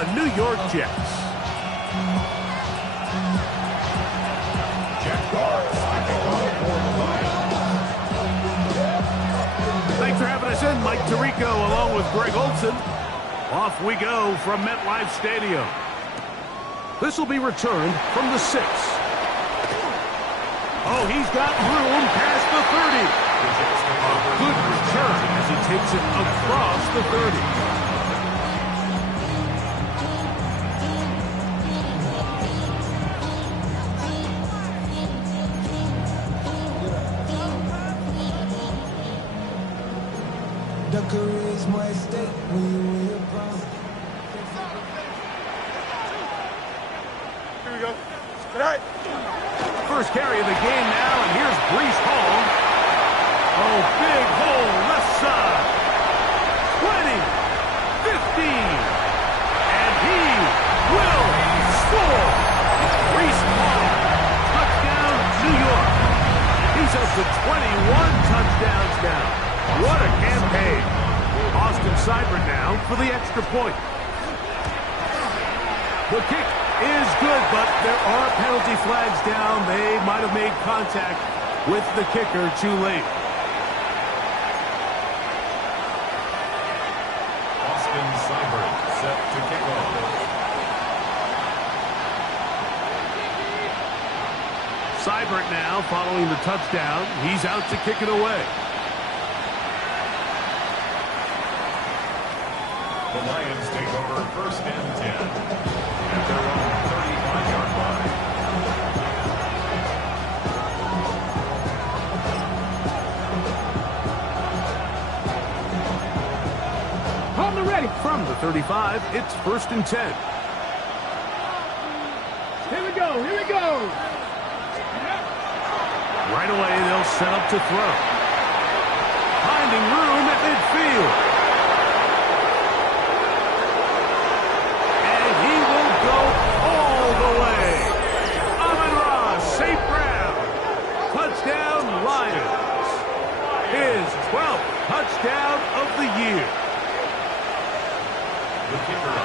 the New York Jets. Thanks for having us in, Mike Tirico, along with Greg Olson. Off we go from MetLife Stadium. This will be returned from the 6. Oh, he's got room past the 30. A good return as he takes it across the 30. Here we go. Good night. First carry of the game now, and here's Breece Hall. Oh, big hole, left side. 20, 15, and he will score. Breece Hall, touchdown, New York. He's up to 21 touchdowns now. What a campaign. Austin Seibert now for the extra point. The kick is good, but there are penalty flags down. They might have made contact with the kicker too late. Austin Seibert set to kick off. Seibert now following the touchdown. He's out to kick it away. The Lions take over first and 10 at their own 35-yard line. On the ready. From the 35, it's first and 10. Here we go. Here we go. Right away, they'll set up to throw. Finding room at midfield. Touchdown, Lions. His 12th touchdown of the year.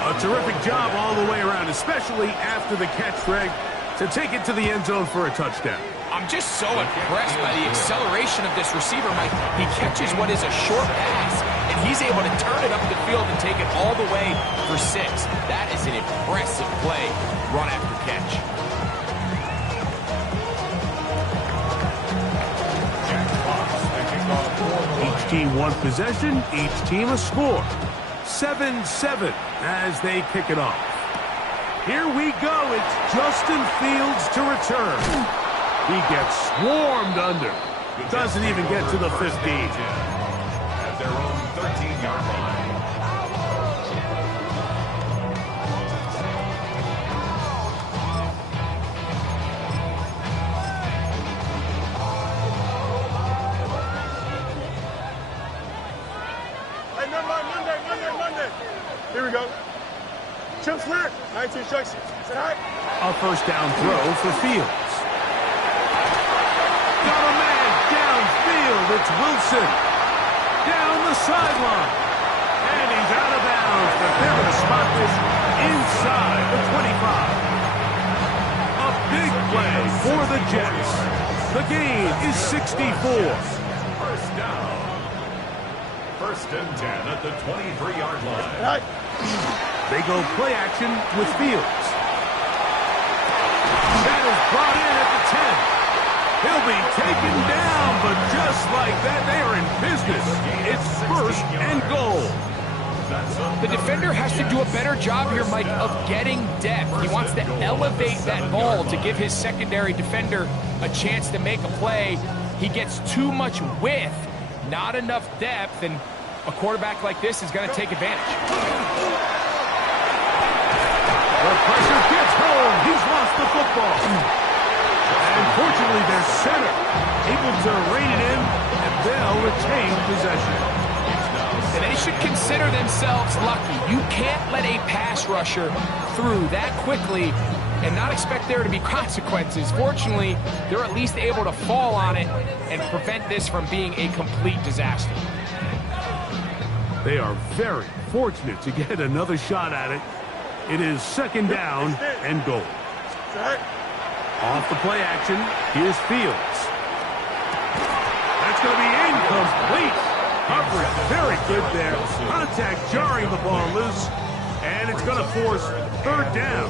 A terrific job all the way around, especially after the catch, Greg, to take it to the end zone for a touchdown. I'm just so impressed by the acceleration of this receiver, Mike. He catches what is a short pass, and he's able to turn it up the field and take it all the way for 6. That is an impressive play, run after catch. Each team one possession, each team a score. 7-7 as they kick it off. Here we go. It's Justin Fields to return. He gets swarmed under. Doesn't even get to the 15. At their own 13-yard line. Monday. Here we go. Chip Slick, 19 instructions. Say hi. A first down throw for Fields. Got a man downfield. It's Wilson. Down the sideline. And he's out of bounds, but they're going to spot this inside the 25. A big play for the Jets. The gain is 64. First down. First and 10 at the 23-yard line. They go play action with Fields. That is brought in at the 10. He'll be taken down, but just like that, they are in business. It's first and goal. The defender has to do a better job here, Mike, of getting depth. He wants to elevate that ball to give his secondary defender a chance to make a play. He gets too much width, not enough depth, and a quarterback like this is going to take advantage. The pressure gets home. He's lost the football. And fortunately, their center able to rein it in, and they'll retain possession. And they should consider themselves lucky. You can't let a pass rusher through that quickly and not expect there to be consequences. Fortunately, they're at least able to fall on it and prevent this from being a complete disaster. They are very fortunate to get another shot at it. It is second down and goal. Off the play action, here's Fields. That's going to be incomplete. Coverage very good there. Contact jarring the ball loose, and it's going to force third down.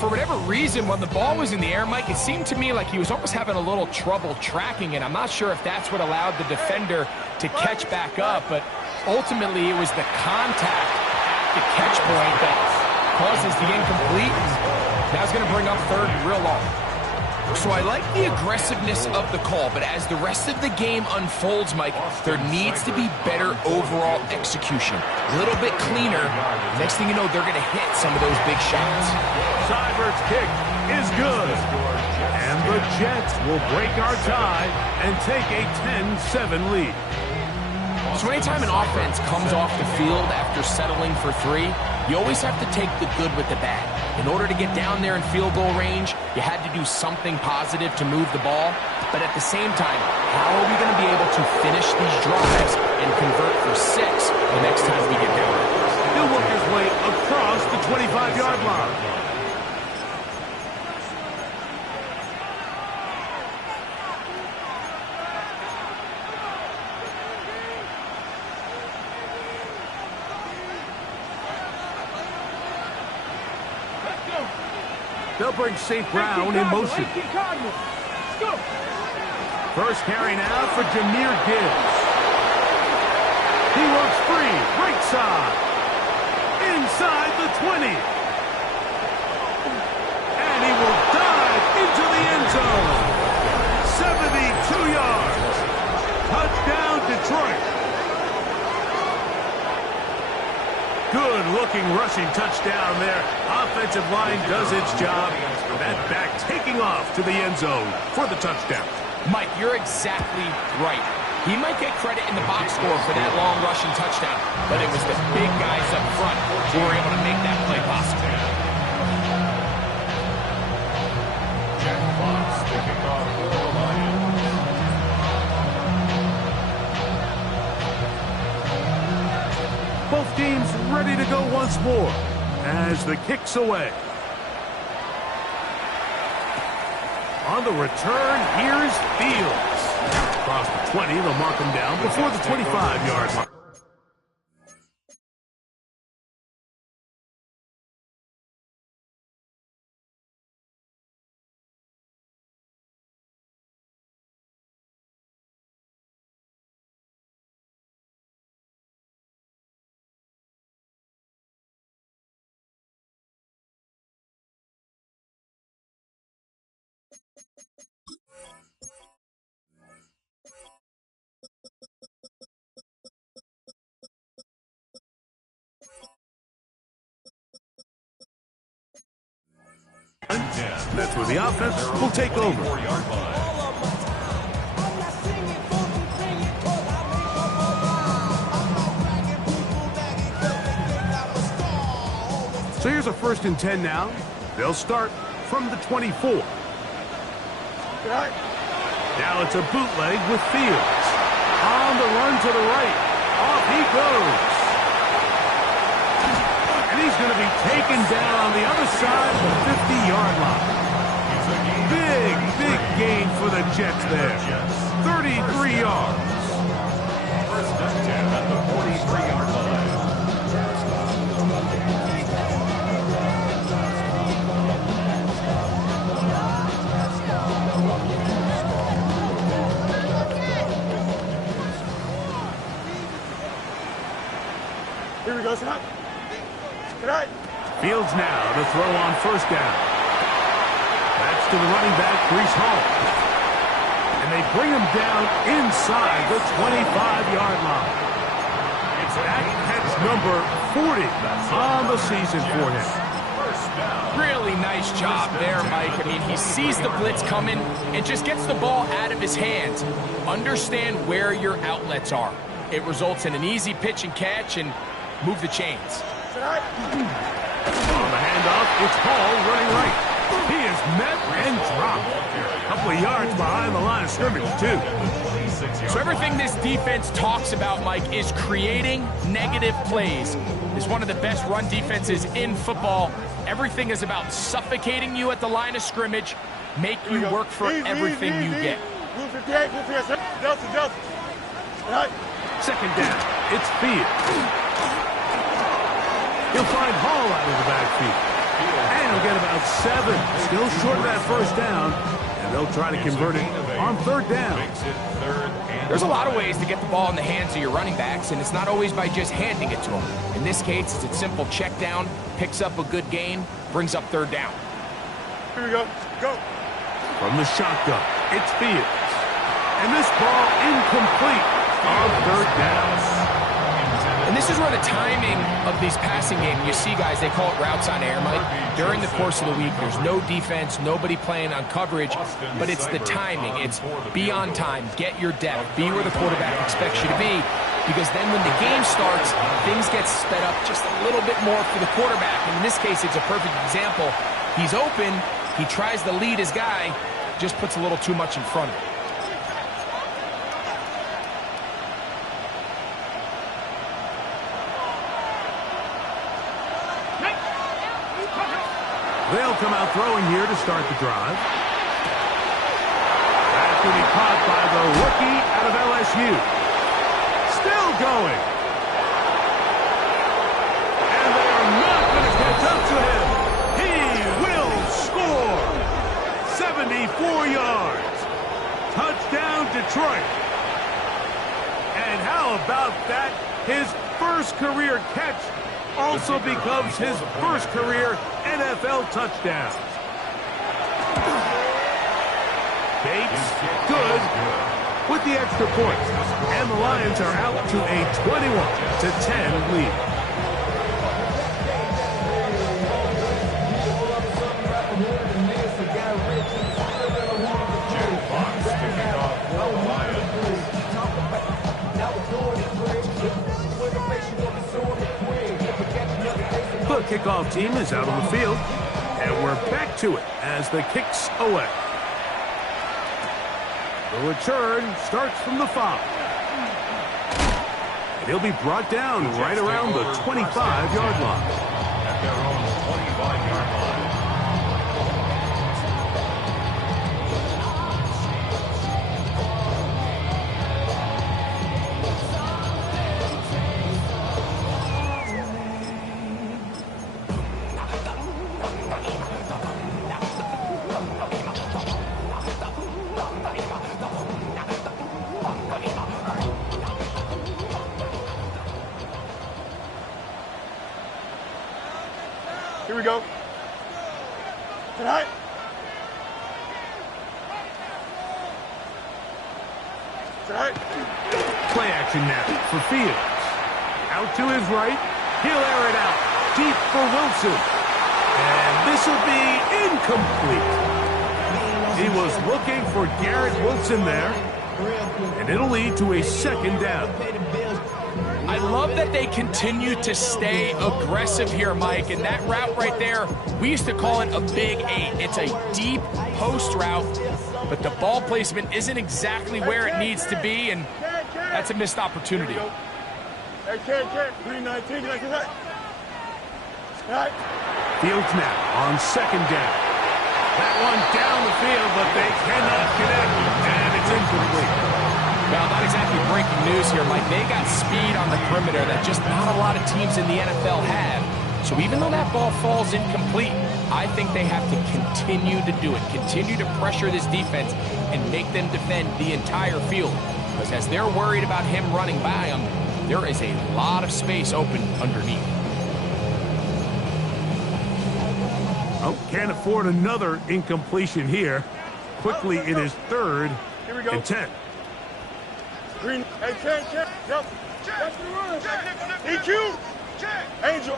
For whatever reason, when the ball was in the air, Mike, it seemed to me like he was almost having a little trouble tracking it. I'm not sure if that's what allowed the defender to catch back up, but ultimately it was the contact at the catch point that causes the incomplete. That's going to bring up third and real long. So I like the aggressiveness of the call, but as the rest of the game unfolds, Mike, there needs to be better overall execution. A little bit cleaner. Next thing you know, they're going to hit some of those big shots. Seibert's kick is good. And the Jets will break our tie and take a 10-7 lead. So anytime an offense comes off the field after settling for three, you always have to take the good with the bad. In order to get down there in field goal range, you had to do something positive to move the ball. But at the same time, how are we going to be able to finish these drives and convert for 6 the next time we get down there? He'll work his way across the 25-yard line. They'll bring St. Brown in motion. First carry now for Jahmyr Gibbs. He works free, right side. Inside the 20. And he will dive into the end zone. 72 yards. Touchdown, Detroit. Good-looking rushing touchdown there. Offensive line does its job. That back taking off to the end zone for the touchdown. Mike, you're exactly right. He might get credit in the box score for that long rushing touchdown, but it was the big guys up front who were able to make that play possible. Jack Fox picking off for the Lions. Both teams ready to go once more as the kick's away. On the return, here's Fields. Across the 20, they'll mark him down before the 25-yard line. That's where the offense will take over. So here's a 1st and 10 now. They'll start from the 24. Now it's a bootleg with Fields. On the run to the right. Off he goes. And he's going to be taken down on the other side of the 50-yard line. Big gain for the Jets there. 33 yards. First and 10 at the 43-yard line. Here we go, son. Tonight. Fields now to throw on 1st down. That's to the running back, Brees Hall. And they bring him down inside the 25-yard line. That's number 40 on the season for him. Really nice job there, Mike. I mean, he sees the blitz coming and just gets the ball out of his hands. Understand where your outlets are. It results in an easy pitch and catch and move the chains. On the handoff, it's Hall running right. He is met and dropped. A couple of yards behind the line of scrimmage, too. So everything this defense talks about, Mike, is creating negative plays. It's one of the best run defenses in football. Everything is about suffocating you at the line of scrimmage, make you work for everything you get. Blue 58, blue 58, Delta, Delta. Right. Second down, it's Fields. He'll find Hall out of the backfield. And he'll get about 7. Still short of that first down. And they'll try to convert it on third down. There's a lot of ways to get the ball in the hands of your running backs, and it's not always by just handing it to them. In this case, it's a simple check down, picks up a good gain, brings up third down. Here we go. Go. From the shotgun, it's Fields. And this ball incomplete on third down. And this is where the timing of these passing games, you see guys, they call it routes on air, Mike. During the course of the week, there's no defense, nobody playing on coverage, but it's the timing. It's be on time, get your depth, be where the quarterback expects you to be, because then when the game starts, things get sped up just a little bit more for the quarterback. And in this case, it's a perfect example. He's open, he tries to lead his guy, just puts a little too much in front of him. They'll come out throwing here to start the drive. That's going to be caught by the rookie out of LSU. Still going. And they are not going to catch up to him. He will score. 74 yards. Touchdown, Detroit. And how about that? His first career catch also becomes his first career NFL touchdown. Bates, good, with the extra point. And the Lions are out to a 21-10 lead. The kickoff team is out on the field, and we're back to it as the kick's away. The return starts from the 5. And he'll be brought down right around the 25-yard line. At their own 25-yard line. Here we go. Tonight. Tonight. Play action now for Fields. Out to his right. He'll air it out. Deep for Wilson. And this will be incomplete. He was looking for Garrett Wilson there. And it'll lead to a second down. I love that they continue to stay aggressive here, Mike, and that route right there, we used to call it a big 8. It's a deep post route, but the ball placement isn't exactly where it needs to be, and that's a missed opportunity. Hey, Ken, 319, right. Fields now on second down. That one down the field, but they cannot connect, and it's incomplete. Well, not exactly breaking news here, Mike. They got speed on the perimeter that just not a lot of teams in the NFL have. So even though that ball falls incomplete, I think they have to continue to do it, continue to pressure this defense and make them defend the entire field. Because as they're worried about him running by them, there is a lot of space open underneath. Oh, can't afford another incompletion here. Quickly in his third and 10. Green. Hey, Ken. Yep. EQ. Angel.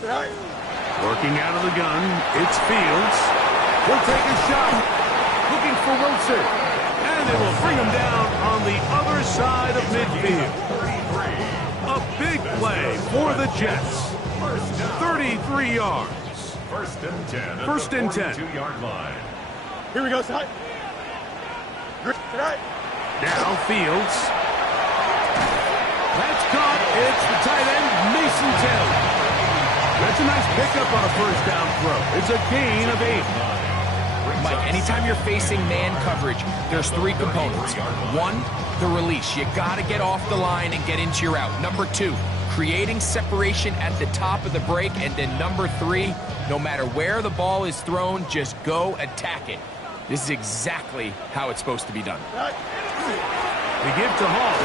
Tonight. Working out of the gun, it's Fields. He'll take a shot. Looking for Wilson. And they will bring him down on the other side of midfield. A big play for the Jets. 33 yards. First and 10. First and 10. 42-yard line. Here we go, side. Right. Now Fields. That's caught. It's the tight end, Mason Taylor. That's a nice pickup on a first down throw. It's a gain of 8. Mike, anytime you're facing man coverage, there's 3 components. 1, the release. You got to get off the line and get into your route. Number 2, creating separation at the top of the break. And then number 3, no matter where the ball is thrown, just go attack it. This is exactly how it's supposed to be done. They give to Hall.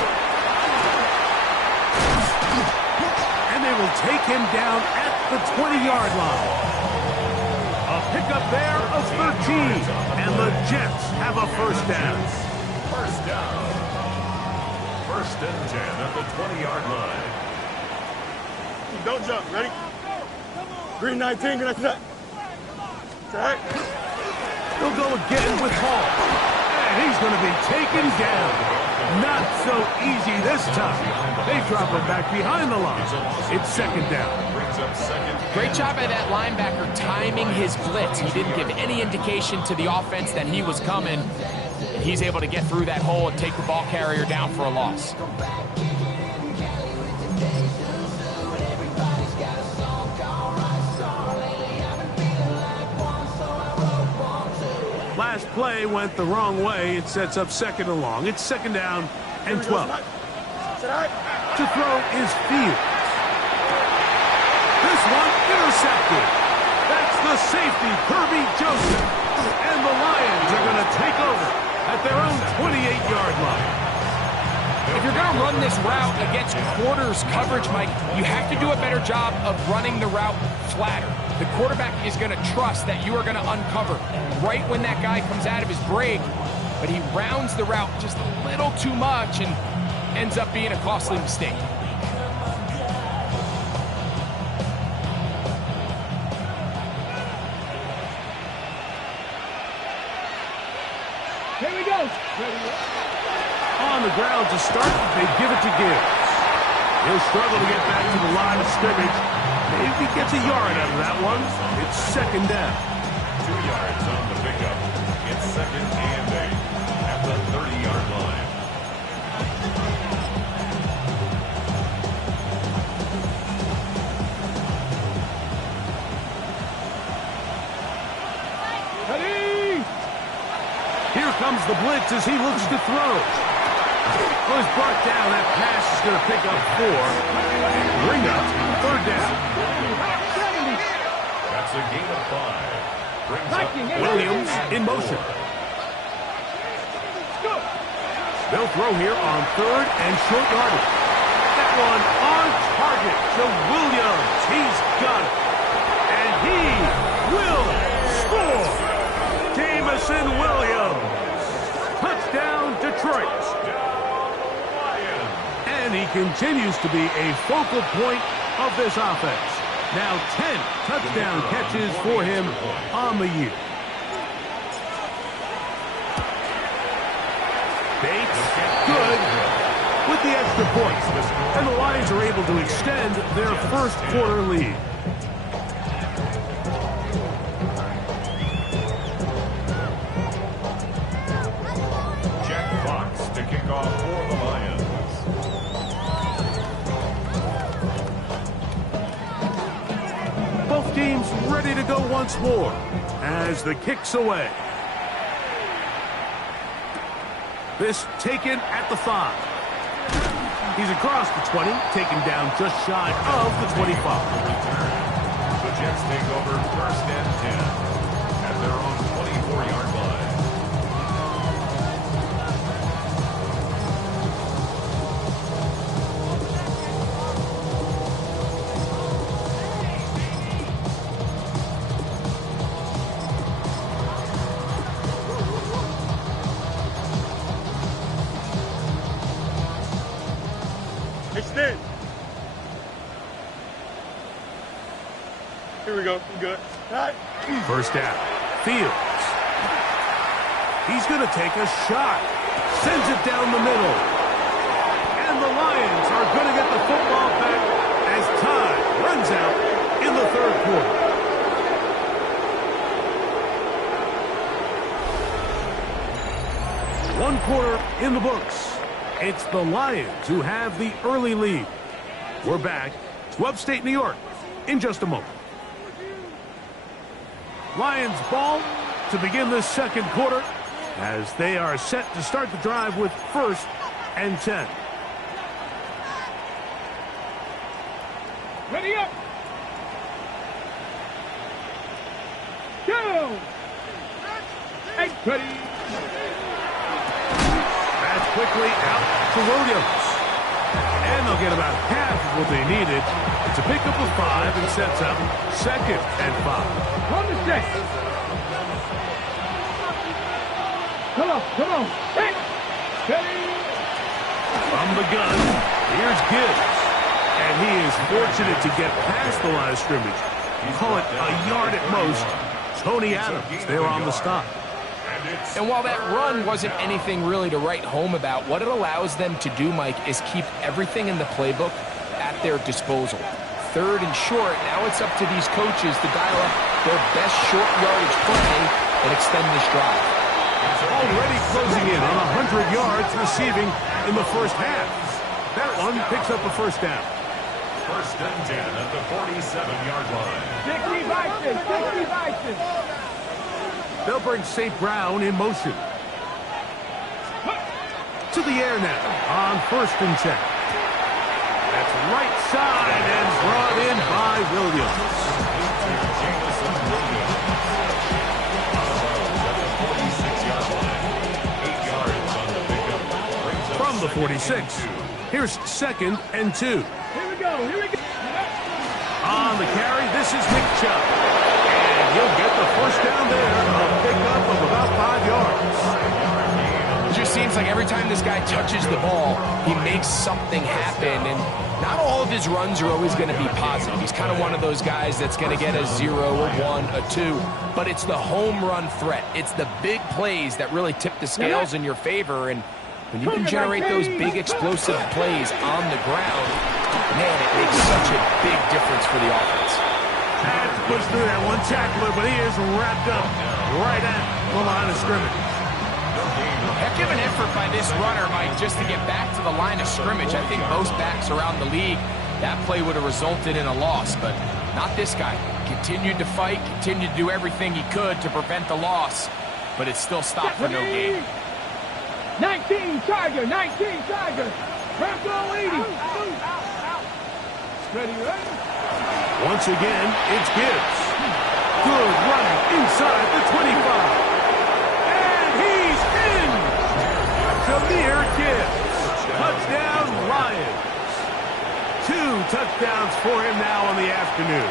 And they will take him down at the 20-yard line. A pickup there of 13. And the Jets have a first down. First down. First and 10 at the 20-yard line. Don't jump. Ready? Green 19. Good after that. Right. They'll go again with Hall. And he's going to be taken down. Not so easy this time. They drop him back behind the line. It's second down. Great job by that linebacker timing his blitz. He didn't give any indication to the offense that he was coming. He's able to get through that hole and take the ball carrier down for a loss. Last play went the wrong way. It sets up second and long. It's second down and 12. To throw is Fields. This one intercepted. That's the safety, Kirby Joseph. And the Lions are going to take over at their own 28-yard line. If you're going to run this route against quarters coverage, Mike, you have to do a better job of running the route flatter. The quarterback is going to trust that you are going to uncover right when that guy comes out of his break, but he rounds the route just a little too much and ends up being a costly mistake. Here we go. On the ground to start, they give it to Gibbs. He'll struggle to get back to the line of scrimmage. Maybe gets a yard out of that one. It's second down. 2 yards on the pickup. It's second and 8 at the 30-yard line. Ready? Here comes the blitz as he looks to throw. Well, he's brought down. That pass is going to pick up 4. Bring up third down. That's a gain of 5. Brings up Williams in motion. They'll throw here on third and short yardage. That one on target to Williams. He's got it. And he will score. Jamison Williams. Touchdown, Detroit. And he continues to be a focal point of this offense. Now 10 touchdown catches for him on the year. Bates, good, with the extra points. And the Lions are able to extend their first quarter lead. Jack Fox to kick off for the Lions. Both teams ready to go once more as the kick's away. This taken at the 5. He's across the 20, taken down just shy of the 25. The Jets take over first and 10 at their own 24-yard line. Extend. Here we go. I'm good. All right. First down. Fields. He's going to take a shot. Sends it down the middle. And the Lions are going to get the football back as time runs out in the third quarter. quarter in the books. It's the Lions who have the early lead. We're back to upstate New York in just a moment. Lions ball to begin this second quarter as they are set to start the drive with 1st and 10. Ready up. Go. And ready. That's quickly out to Williams. And they'll get about half of what they needed. It's a pickup of 5 and sets up 2nd and 5. On the set. Come on. Hey. Ready. From the gun, here's Gibbs. And he is fortunate to get past the line of scrimmage. Call it a yard at most. Tony Adams there on the stop. And while that run wasn't anything really to write home about, what it allows them to do, Mike, is keep everything in the playbook at their disposal. 3rd and short, now it's up to these coaches to dial up their best short yardage play and extend this drive. Already closing in on 100 yards receiving in the first half. That one picks up a 1st down. 1st and 10 at the 47-yard line. 60 Bison. They'll bring St. Brown in motion. To the air now on 1st and 10. That's right side and brought in by Williams. Jamison Williams. At the 46-yard line. 8 yards on the pickup. From the 46, here's 2nd and 2. Here we go. On the carry, this is Nick Chubb. And he'll get the 1st down there, a pickup of about 5 yards. It just seems like every time this guy touches the ball, he makes something happen. And not all of his runs are always going to be positive. He's kind of one of those guys that's going to get a 0, a 1, a 2. But it's the home run threat. It's the big plays that really tip the scales in your favor. And when you can generate those big explosive plays on the ground, man, it makes such a big difference for the offense. Had to push through that one tackler, but he is wrapped up right at the line of scrimmage. Heck of an effort by this runner, Mike, just to get back to the line of scrimmage. I think most backs around the league, that play would have resulted in a loss, but not this guy. Continued to fight, continued to do everything he could to prevent the loss, but it still stopped for no gain. 19 Tiger. Bronco 80. Ready. Once again, it's Gibbs. Good running inside the 25. And he's in! Jahmyr Gibbs. Touchdown, Lions. 2 touchdowns for him now on the afternoon.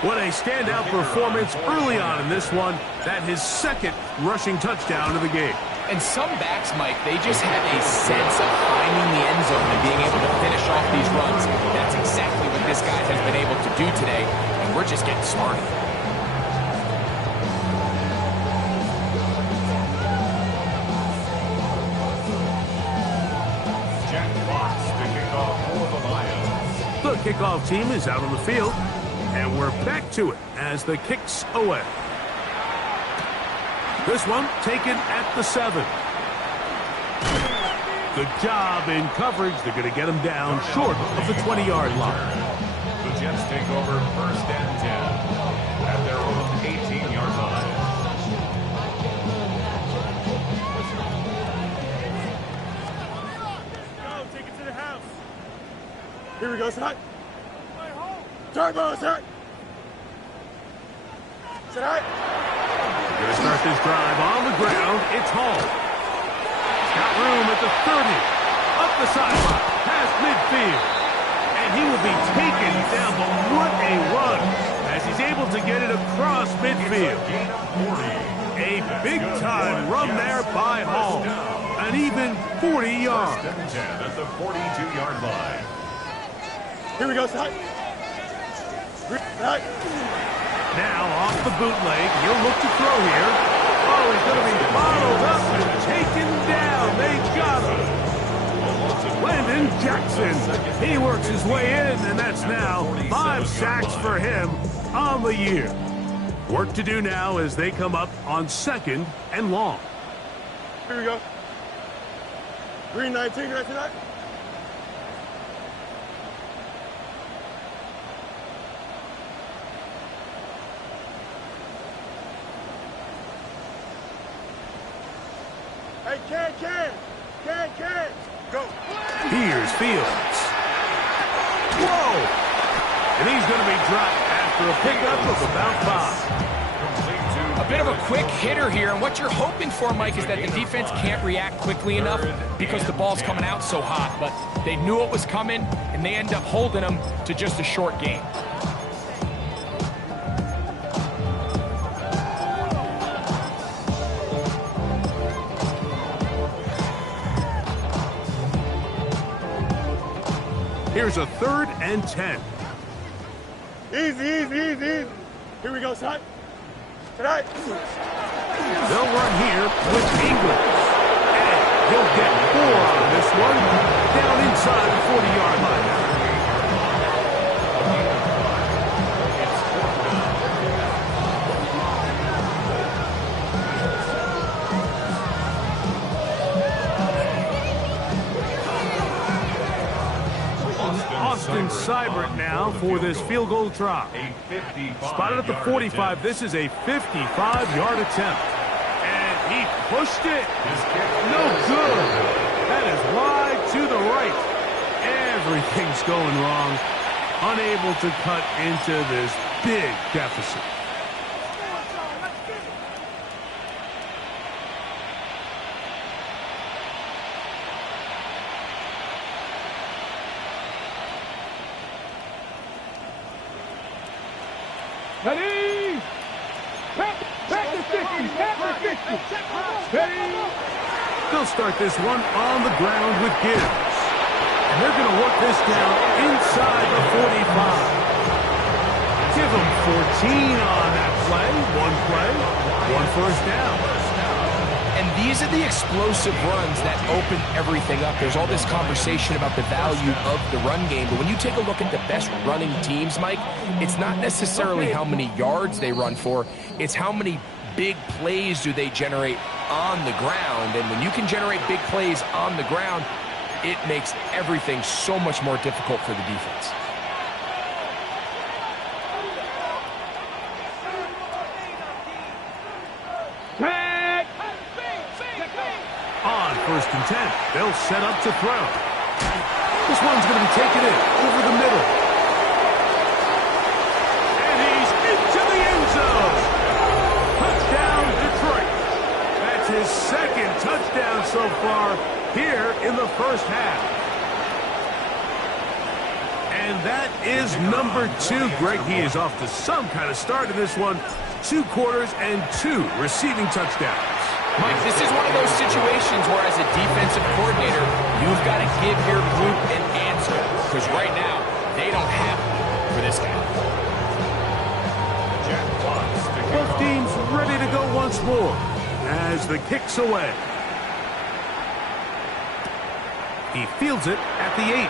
What a standout performance early on in this one. That his 2nd rushing touchdown of the game. And some backs, Mike, they just have a sense of finding the end zone and being able to finish off these runs. That's exactly what this guy has been able to do today, and we're just getting started. Jack Fox to kick off for the Lions. The kickoff team is out on the field, and we're back to it as the kick's away. This one taken at the 7. Good job in coverage. They're going to get him down short of the 20-yard line. The Jets take over 1st and 10 at their own 18-yard line. Go, take it to the house. Here we go, set. Turbo, set. Set high. Going to start this drive on the ground. It's Hall. Got room at the 30. Up the sideline. Past midfield. And he will be taken down. But what a run as he's able to get it across midfield. A big-time run there by Hall. An even 40 yards. 1st and 10 at the 42-yard line. Here we go, set. Set. Now off the bootleg, he'll look to throw here. Oh, he's going to be bottled up and taken down. They got him. Landon Jackson, he works his way in, and that's now 5 sacks for him on the year. Work to do now as they come up on 2nd and long. Here we go. Green 19, can I see that? Hey, Ken. Go. Here's Fields. Whoa! And he's going to be dropped after a pickup of about 5. A bit of a quick hitter here, and what you're hoping for, Mike, is that the defense can't react quickly enough because the ball's coming out so hot, but they knew it was coming, and they end up holding them to just a short game. Here's a 3rd and 10. Easy. Here we go, son. Tonight. They'll run here with Ingles. And he'll get 4 on this one. Down inside the 40-yard line now. Austin Seibert now for this field goal try. Spotted at the 45. This is a 55-yard attempt. And he pushed it. No good. That is wide to the right. Everything's going wrong. Unable to cut into this big deficit. Ready? Back to 50. Ready? They'll start this one on the ground with Gibbs. And they're going to work this down inside the 45. Give them 14 on that play. One first down. And these are the explosive runs that open everything up. There's all this conversation about the value of the run game, but when you take a look at the best running teams, Mike, it's not necessarily how many yards they run for, it's how many big plays do they generate on the ground. And when you can generate big plays on the ground, it makes everything so much more difficult for the defense. On 1st and 10, they'll set up to throw. This one's going to be taken in over the middle. And he's into the end zone. Touchdown, Detroit. That's his 2nd touchdown so far here in the first half. And that is number 2. Greg, he is off to some kind of start in this one. 2 quarters and 2 receiving touchdowns. Mike, this is one of those situations where as a defensive coordinator, you've got to give your group an answer. Because right now, they don't have one for this guy. Both teams ready to go once more as the kick's away. He fields it at the 8.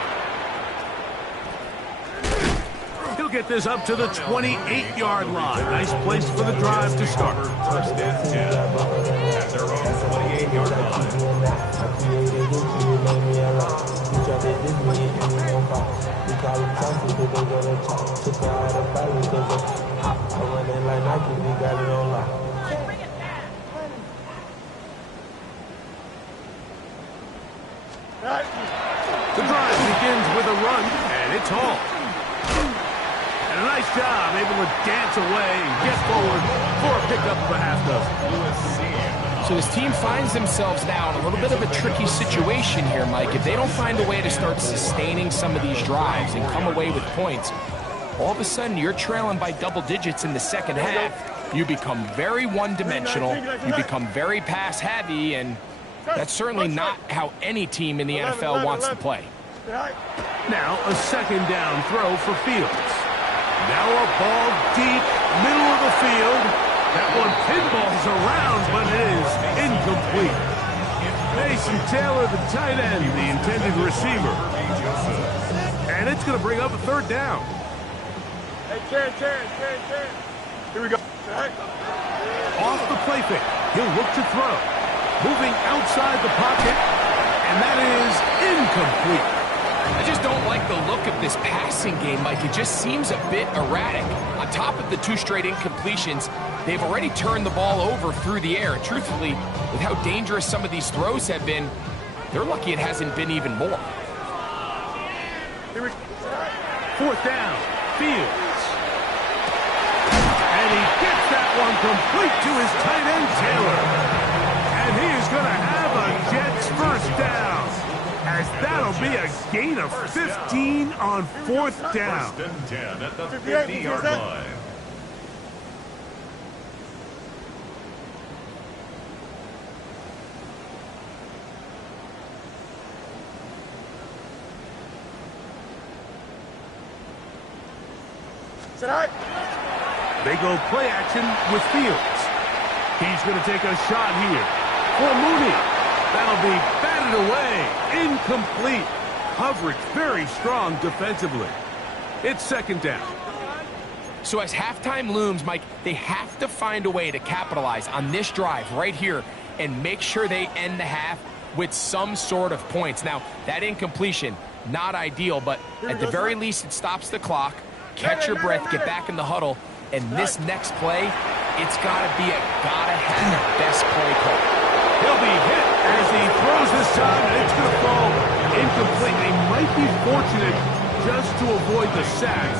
He'll get this up to the 28-yard line. Nice place for the drive to start. 1st and 10 at their own 28-yard line. The drive begins with a run, and it's all. And a nice job, able to dance away and get forward for a pickup of a half dozen. So this team finds themselves now in a little bit of a tricky situation here, Mike. If they don't find a way to start sustaining some of these drives and come away with points, all of a sudden you're trailing by double digits in the second half. You become very one-dimensional, you become very pass-heavy, and that's certainly not how any team in the NFL wants to play. Now a 2nd down throw for Fields. Now a ball deep, middle of the field. That one pinballs around, but it is incomplete. Mason Taylor, the tight end, the intended receiver. And it's going to bring up a 3rd down. Hey, Ken. Here we go. Off the play fake. He'll look to throw. moving outside the pocket, and that is incomplete. I just don't like the look of this passing game, Mike. It just seems a bit erratic. On top of the 2 straight incompletions, they've already turned the ball over through the air. And truthfully, with how dangerous some of these throws have been, they're lucky it hasn't been even more. 4th down, Fields. And he gets that one complete to his tight end, Taylor. And he is going to have a Jets first down, as that'll be a gain of 15 on 4th down. 1st and 10 at the 50-yard line. They go play action with Fields. He's going to take a shot here for Mooney. That'll be batted away. Incomplete. Coverage very strong defensively. It's 2nd down. So as halftime looms, Mike, they have to find a way to capitalize on this drive right here and make sure they end the half with some sort of points. Now, that incompletion, not ideal, but at the very least, it stops the clock. Catch your breath, get back in the huddle, and this next play, it's got to be a gotta-have best play call. He'll be hit as he throws this time, and it's going to fall incomplete. They might be fortunate just to avoid the sack,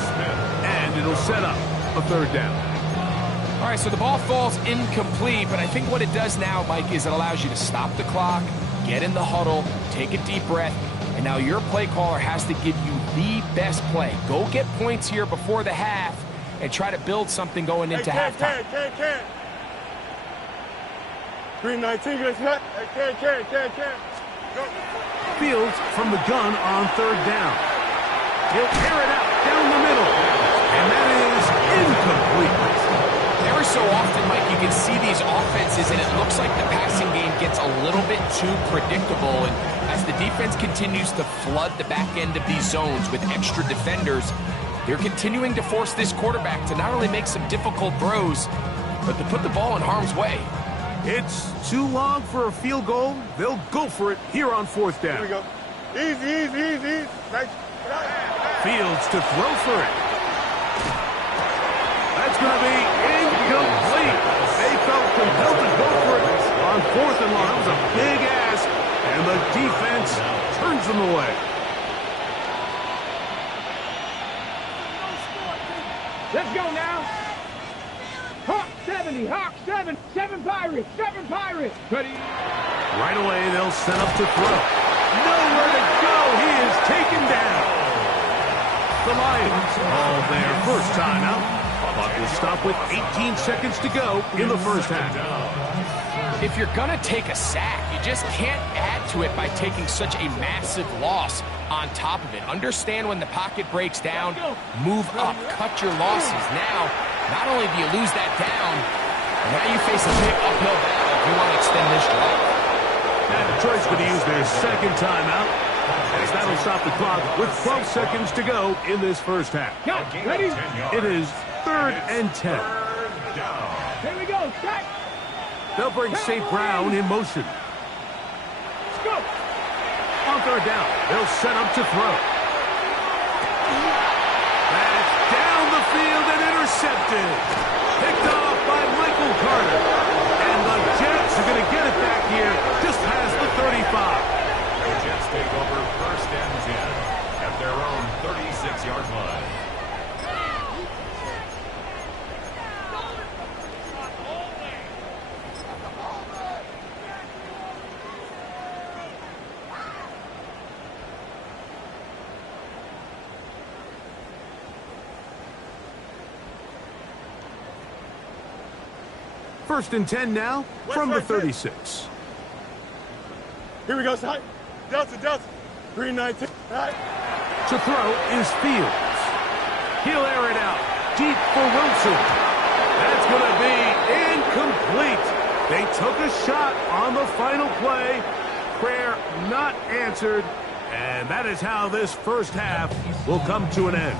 and it'll set up a 3rd down. All right, so the ball falls incomplete, but I think what it does now, Mike, is it allows you to stop the clock, get in the huddle, take a deep breath, and now your play caller has to give you the best play. Go get points here before the half and try to build something going into halftime. Can't. 319, good shot. Can't. Go. Fields from the gun on 3rd down. He'll tear it out down the middle, and that is incomplete. Every so often, Mike, you can see these offenses, and it looks like the passing game gets a little bit too predictable. And as the defense continues to flood the back end of these zones with extra defenders, they're continuing to force this quarterback to not only make some difficult throws, but to put the ball in harm's way. It's too long for a field goal. They'll go for it here on 4th down. Here we go. Easy. Nice. Fields to throw for it. That's going to be incomplete. They felt compelled to go for it on 4th and long. That was a big ask, and the defense turns them away. Let's go now. Hawk 70, Hawk 7, 7 Pirates, 7 Pirates. Ready? Right away, they'll set up to throw. Nowhere to go. He is taken down. The Lions call their first timeout. Clock will stop with 18 seconds to go in the first half. If you're going to take a sack, you just can't add to it by taking such a massive loss on top of it. Understand when the pocket breaks down, move up, cut your losses. Now, not only do you lose that down, now you face a big uphill battle if you want to extend this drive. And Detroit's going to use their 2nd timeout, as that'll stop the clock with 12 seconds to go in this first half. Ready? It is 3rd and 10. Here we go. Sack. They'll bring St. Brown in motion. Let's go. On 3rd down, they'll set up to throw. That's down the field and intercepted. Picked off by Michael Carter. And the Jets are going to get it back here just past the 35. The Jets take over 1st and 10 at their own 36-yard line. First and 10 now from the 36. Here we go, side. Delta. 319. To throw is Fields. He'll air it out deep for Wilson. That's going to be incomplete. They took a shot on the final play. Prayer not answered. And that is how this first half will come to an end.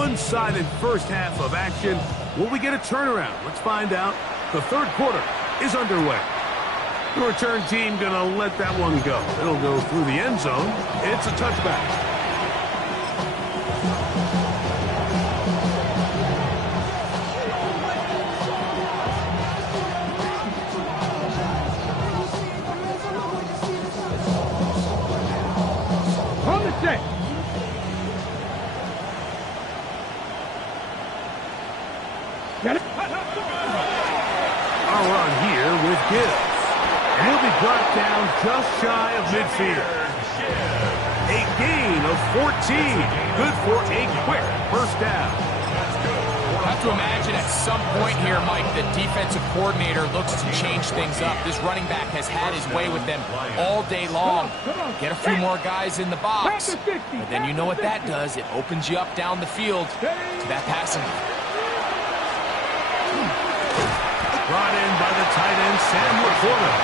one-sided first half of action. Will we get a turnaround? Let's find out. The third quarter is underway. The return team going to let that one go. It'll go through the end zone. It's a touchback. On the set. Get it. Our run here with Gibbs. And he'll be brought down just shy of midfield. A gain of 14. Good for a quick first down. I have to imagine at some point here, Mike, the defensive coordinator looks to change things up. This running back has had his way with them all day long. Get a few more guys in the box. But then you know what that does. It opens you up down the field to that passing. Brought in by the tight end, Sam Laporta.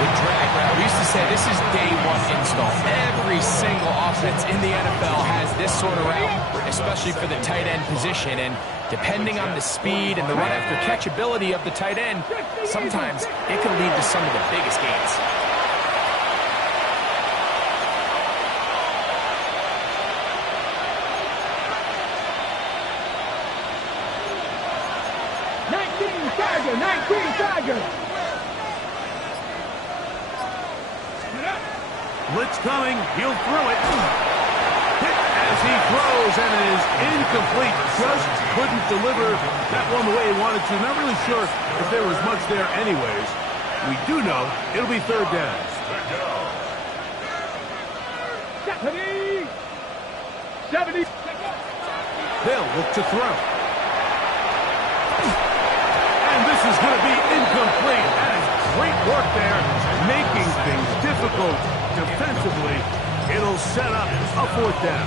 Good drag route. We used to say this is day one install. Every single offense in the NFL has this sort of route, especially for the tight end position. And depending on the speed and the run after catch ability of the tight end, sometimes it can lead to some of the biggest gains. Blitz coming. He'll throw it. Hit as he throws, and it is incomplete. Just couldn't deliver that one the way he wanted to. Not really sure if there was much there anyways. We do know it'll be third down. 70. They'll look to throw. And this is going to be incomplete. That is great work there, making things difficult defensively. It'll set up a fourth down.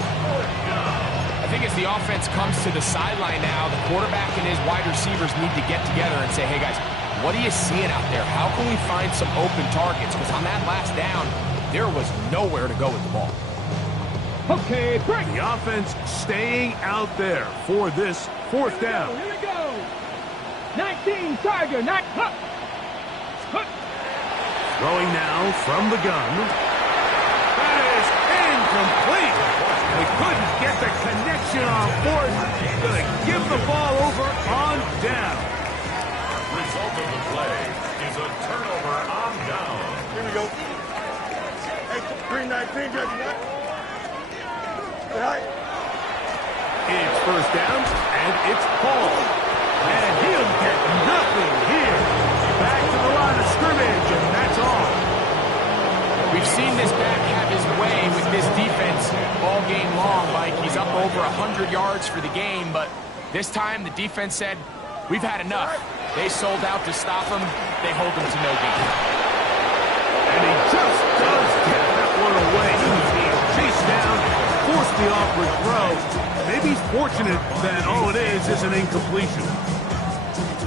I think as the offense comes to the sideline now, the quarterback and his wide receivers need to get together and say, hey guys, what are you seeing out there? How can we find some open targets? Because on that last down, there was nowhere to go with the ball. Okay, break. The offense staying out there for this fourth down. Here we go. 19, Tiger, not Huck. Throwing now from the gun. That is incomplete. They couldn't get the connection on fourth. Going to give the ball over on down. Result of the play is a turnover on down. Here we go. Hey, 319, judge. It's first down, and it's Paul. And he'll get nothing here. Back to the line of scrimmage, and that's all. We've seen this back have his way with this defense all game long, Mike. He's up over 100 yards for the game, but this time the defense said, we've had enough. They sold out to stop him. They hold him to no gain. And he just does get that one away. He's being chased down, forced the awkward throw. Maybe he's fortunate that all it is an incompletion.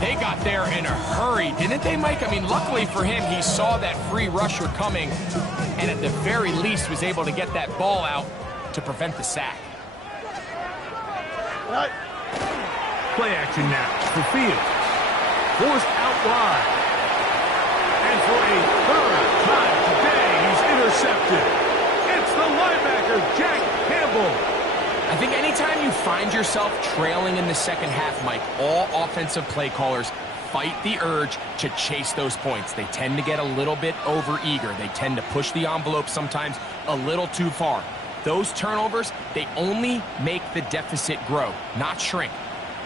They got there in a hurry, didn't they, Mike? I mean, luckily for him, he saw that free rusher coming, and at the very least was able to get that ball out to prevent the sack. Play action now for Fields. Forced out wide. And for a third time today, he's intercepted. It's the linebacker, Jack Campbell. I think anytime you find yourself trailing in the second half, Mike, all offensive play callers fight the urge to chase those points. They tend to get a little bit overeager. They tend to push the envelope sometimes a little too far. Those turnovers, they only make the deficit grow, not shrink.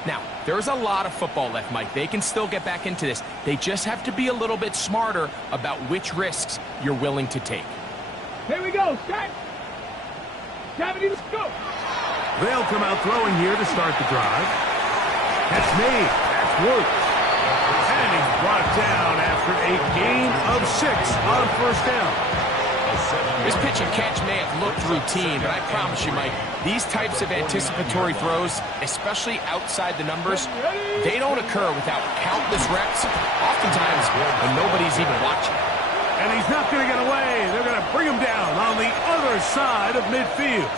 Now, there's a lot of football left, Mike. They can still get back into this. They just have to be a little bit smarter about which risks you're willing to take. Here we go, set. 70, let's go. They'll come out throwing here to start the drive. That's made. That's worked. And he's brought down after a gain of 6 on first down. This pitch and catch may have looked routine, but I promise you, Mike, these types of anticipatory throws, especially outside the numbers, they don't occur without countless reps, oftentimes when nobody's even watching. And he's not going to get away. They're going to bring him down on the other side of midfield.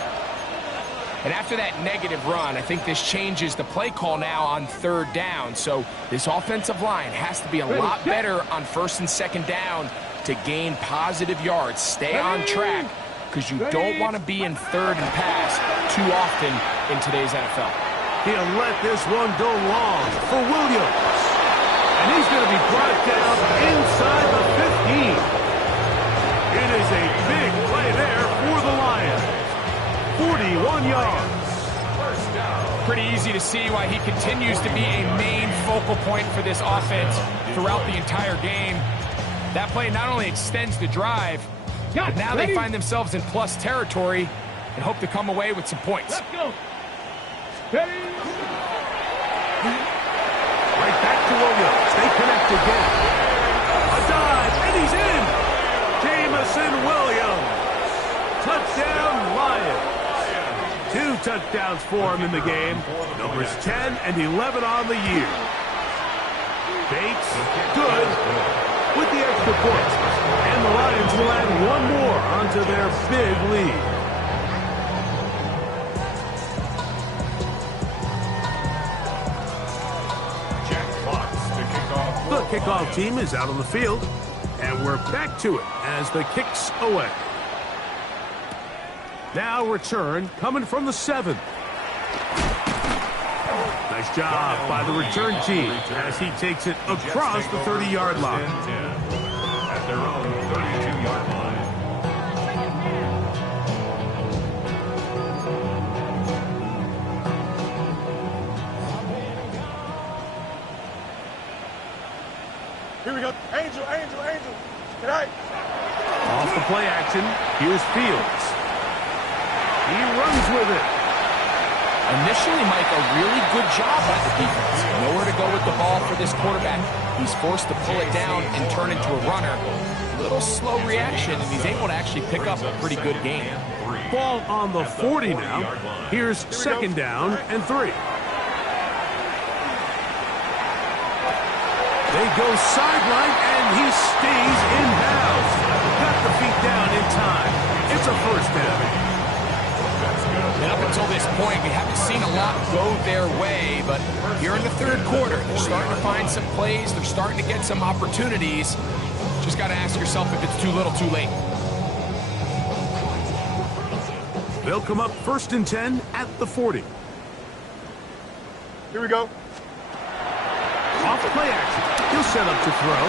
And after that negative run, I think this changes the play call now on 3rd down. So this offensive line has to be a lot better on 1st and 2nd down to gain positive yards. Stay on track, because you don't want to be in 3rd and pass too often in today's NFL. He'll let this one go long for Williams. And he's going to be brought down inside the 15. It is a big play there for the Lions. 41 yards. Pretty easy to see why he continues to be a main focal point for this offense throughout the entire game. That play not only extends the drive, but now they find themselves in plus territory and hope to come away with some points. Let's go. Right back to Williams. They connect again. A dive, and he's in. Jamison Williams. Touchdown, Lions. 2 touchdowns for him in the game. Numbers 10 and 11 on the year. Bates, good, with the extra point. And the Lions will add one more onto their big lead. The kickoff team is out on the field, and we're back to it as the kicks away. Now return coming from the 7. Nice job by the return team as he takes it across the 30-yard line. At their own 32-yard line. Here we go. Angel, Angel, Angel. Good night. Off the play action, here's Fields. He runs with it. Initially, Mike, a really good job by the defense. Nowhere to go with the ball for this quarterback. He's forced to pull it down and turn into a runner. A little slow reaction, and he's able to actually pick up a pretty good game. Ball on the 40 now. Here's 2nd down and 3. They go sideline, and he stays in bounds. Got the feet down in time. It's a 1st down. And up until this point, we haven't seen a lot go their way, but here in the 3rd quarter, they're starting to find some plays. They're starting to get some opportunities. Just got to ask yourself if it's too little, too late. They'll come up 1st and 10 at the 40. Here we go. Off play action. He'll set up to throw.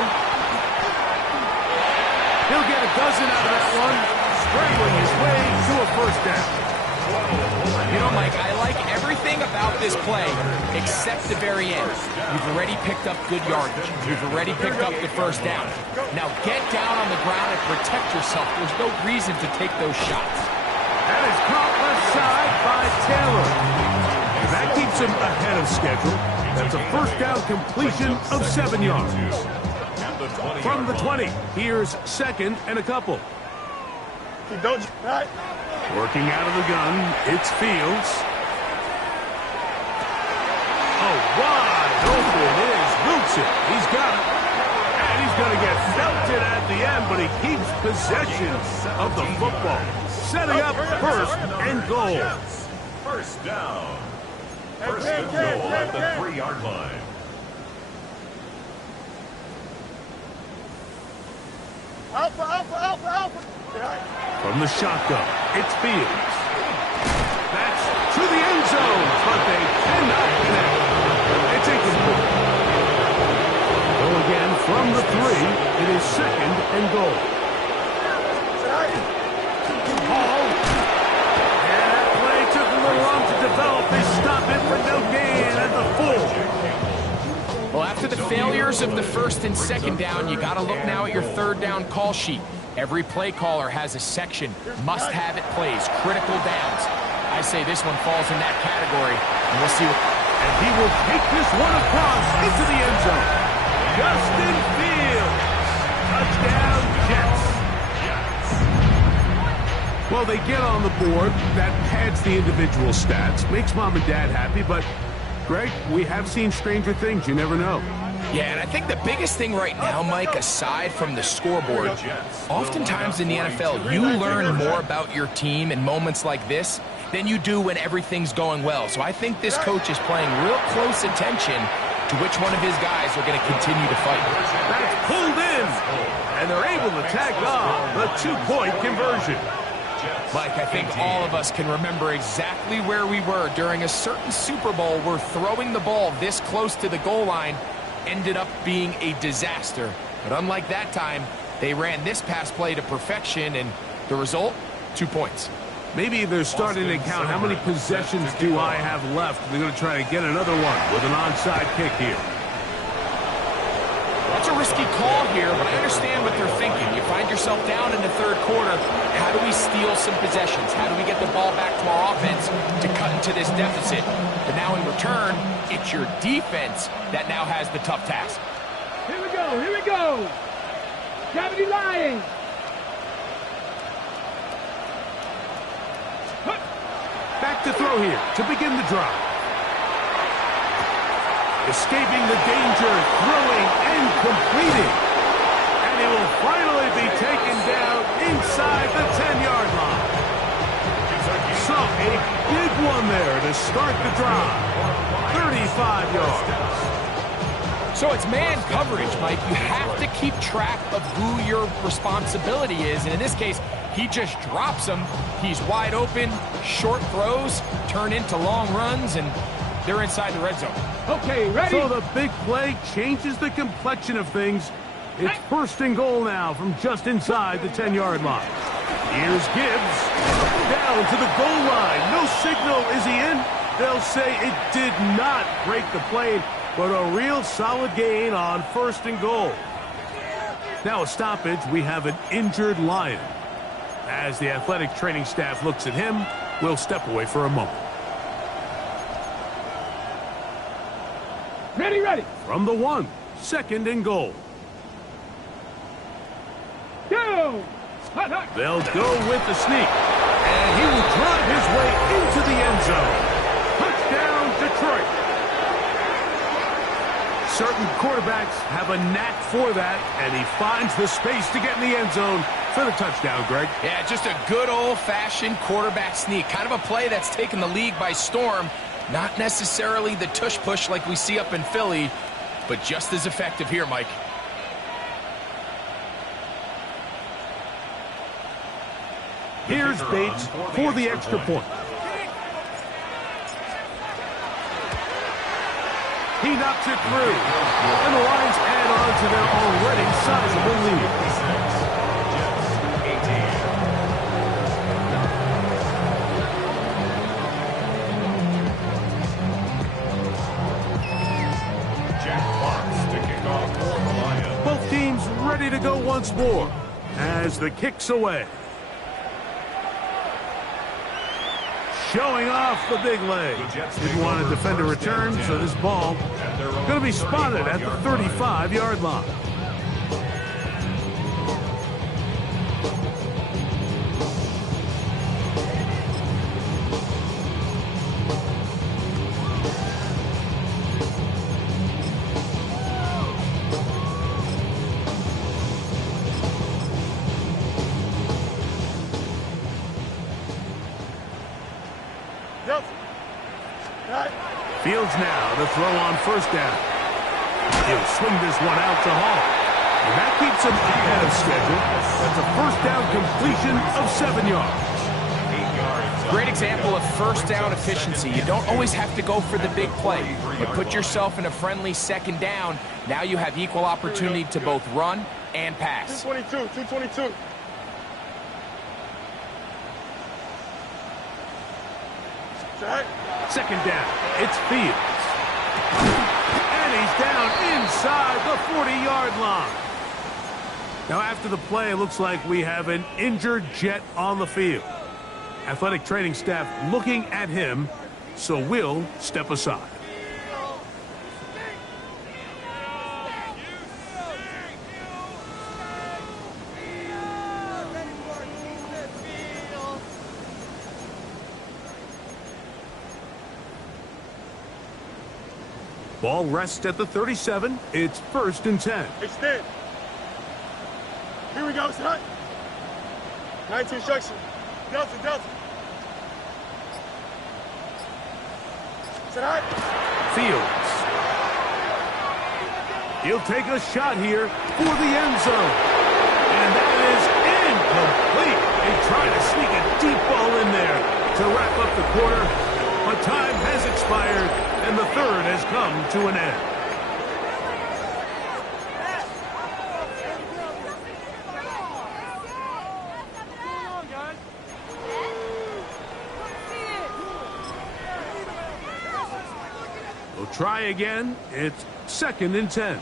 He'll get a dozen out of that one, scrambling his way to a 1st down. You know, Mike, I like everything about this play except the very end. You've already picked up good yardage. You've already picked up the 1st down. Now get down on the ground and protect yourself. There's no reason to take those shots. That is caught left side by Taylor. And that keeps him ahead of schedule. That's a 1st down completion of 7 yards. From the 20, here's 2nd and a couple. Don't right. Working out of the gun, it's Fields. Oh, wide open is Wilson. He's got it. And he's going to get belted at the end, but he keeps possession of the football. Setting up 1st and goal. 1st down. 1st and goal at the 3-yard line. Alpha, Alpha, Alpha, Alpha. From the shotgun, it's Fields. That's to the end zone, but they cannot connect. It's incomplete. Go again from the 3. It is 2nd and goal. Hall. And that play took a little long to develop. They stop it for no gain at the 4. Well, after the failures of the 1st and 2nd down, you got to look now at your 3rd down call sheet. Every play caller has a section, must-have-it plays, critical downs. I say this one falls in that category, and we'll see what... And he will take this one across into the end zone. Justin Fields. Touchdown, Jets. Well, they get on the board. That pads the individual stats, makes mom and dad happy, but, Greg, we have seen stranger things. You never know. Yeah, and I think the biggest thing right now, Mike, aside from the scoreboard, oftentimes in the NFL, you learn more about your team in moments like this than you do when everything's going well. So I think this coach is paying real close attention to which one of his guys are going to continue to fight. That's pulled in, and they're able to tag on the 2-point conversion. Mike, I think all of us can remember exactly where we were during a certain Super Bowl where throwing the ball this close to the goal line ended up being a disaster. But unlike that time, they ran this pass play to perfection, and the result, 2 points. Maybe they're starting to count how many possessions do I have left. They're going to try to get another one with an onside kick here. That's a risky call here, but I understand what they're thinking. You find yourself down in the third quarter. How do we steal some possessions? How do we get the ball back to our offense to cut into this deficit? But now in return, it's your defense that now has the tough task. Here we go, here we go. 70 Lions. Back to throw here to begin the drive. Escaping the danger, throwing and completing. And he will finally be taken down inside the 10-yard line. So a big one there to start the drive. 35 yards. So it's man coverage, Mike. You have to keep track of who your responsibility is. And in this case, he just drops him. He's wide open. Short throws turn into long runs, and they're inside the red zone. Okay, ready? So the big play changes the complexion of things. It's first and goal now from just inside the 10-yard line. Here's Gibbs. Down to the goal line. No signal. Is he in? They'll say it did not break the plane, but a real solid gain on first and goal. Now a stoppage. We have an injured Lion. As the athletic training staff looks at him, we'll step away for a moment. Ready, ready. From the 1, second and goal. Go. Hot, hot. They'll go with the sneak. And he will drive his way into the end zone. Touchdown, Detroit. Certain quarterbacks have a knack for that, and he finds the space to get in the end zone for the touchdown, Greg. Yeah, just a good old-fashioned quarterback sneak. Kind of a play that's taken the league by storm. Not necessarily the tush-push like we see up in Philly, but just as effective here, Mike. Here's Bates for the extra point. He knocks it through. And the Lions add on to their already sizable lead. Both teams ready to go once more as the kick's away. Showing off the big leg. Didn't want to defend a return, so this ball going to be spotted at the 35-yard line. Fields now to throw on first down. He'll swing this one out to Hall. And that keeps him ahead of schedule. That's a first down completion of 7 yards. Great example of first down efficiency. You don't always have to go for the big play, but put yourself in a friendly second down. Now you have equal opportunity to both run and pass. 222. Second down. It's Fields. And he's down inside the 40-yard line. Now after the play, it looks like we have an injured Jet on the field. Athletic training staff looking at him, so we'll step aside. Ball rests at the 37. It's 1st and 10. Extend. Here we go, son. 19 instruction. Delta, Delta. Sit high. Fields. He'll take a shot here for the end zone. And that is incomplete. They try to sneak a deep ball in there to wrap up the quarter. But time has expired, and the third has come to an end. We'll try again. It's 2nd and 10.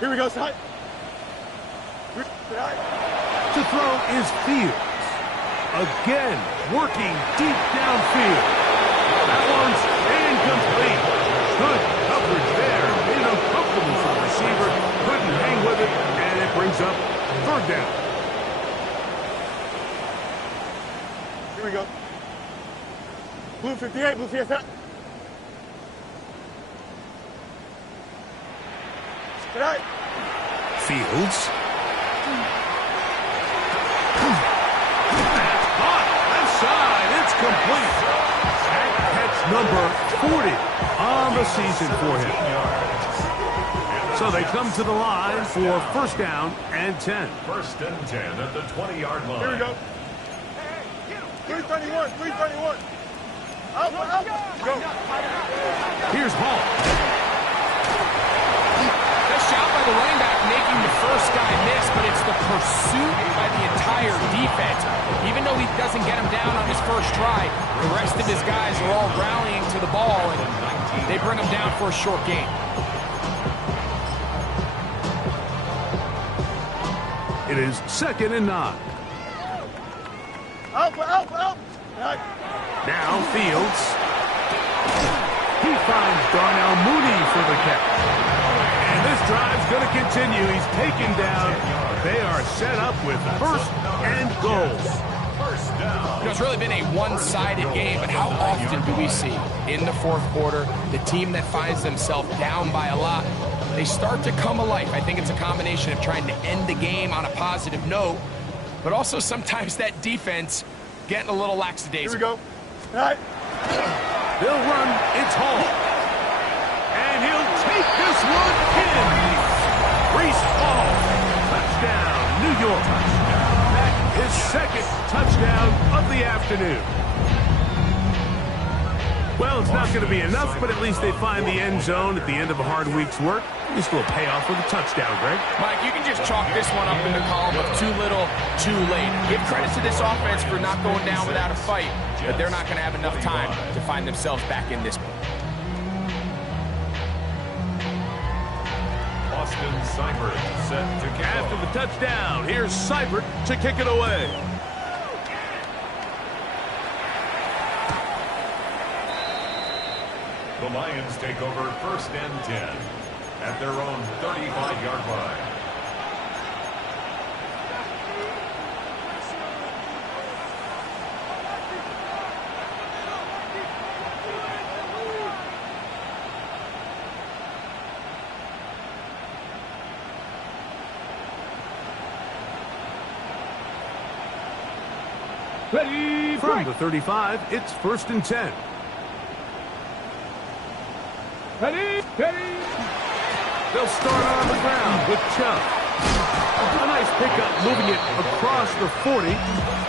Here we go, son. To throw is Fields. Again, working deep downfield. That one's incomplete. Good coverage there. Made it uncomfortable for the receiver. Couldn't hang with it, and it brings up 3rd down. Here we go. Blue 58, blue 58. Sit high. Fields. That's caught. Left side. It's complete. That catch number 40 on the season for him. So they come to the line for 1st down and 10. 1st and 10 at the 20-yard line. Here we go. 331, 331. Out, out. Go. Here's Hall. Shot by the running back, making the first guy miss, but it's the pursuit by the entire defense. Even though he doesn't get him down on his first try, the rest of his guys are all rallying to the ball, and they bring him down for a short gain. It is 2nd and 9. Out. Now Fields. He finds Darnell Mooney for the catch. This drive's going to continue. He's taken down. They are set up with 1st and goal. You know, it's really been a one-sided game, but how often do we see in the 4th quarter the team that finds themselves down by a lot, they start to come alive? I think it's a combination of trying to end the game on a positive note, but also sometimes that defense getting a little lackadaisical. Here we go. All right. They'll run. It's Hall. And he'll take this one in. Brees Hall. Touchdown, New York. That is 2nd touchdown of the afternoon. Well, it's not going to be enough, but at least they find the end zone at the end of a hard week's work. At least a little payoff with a touchdown, Greg. Mike, you can just chalk this one up in the column of too little, too late. Give credit to this offense for not going down without a fight, but they're not going to have enough time to find themselves back in this one. Austin Seibert set to kick After off. the touchdown, here's Seibert to kick it away. The Lions take over 1st and 10 at their own 35-yard line. Ready, From break. the 35, it's 1st and 10. Ready, ready. They'll start on the ground with Chubb. A nice pickup, moving it across the 40.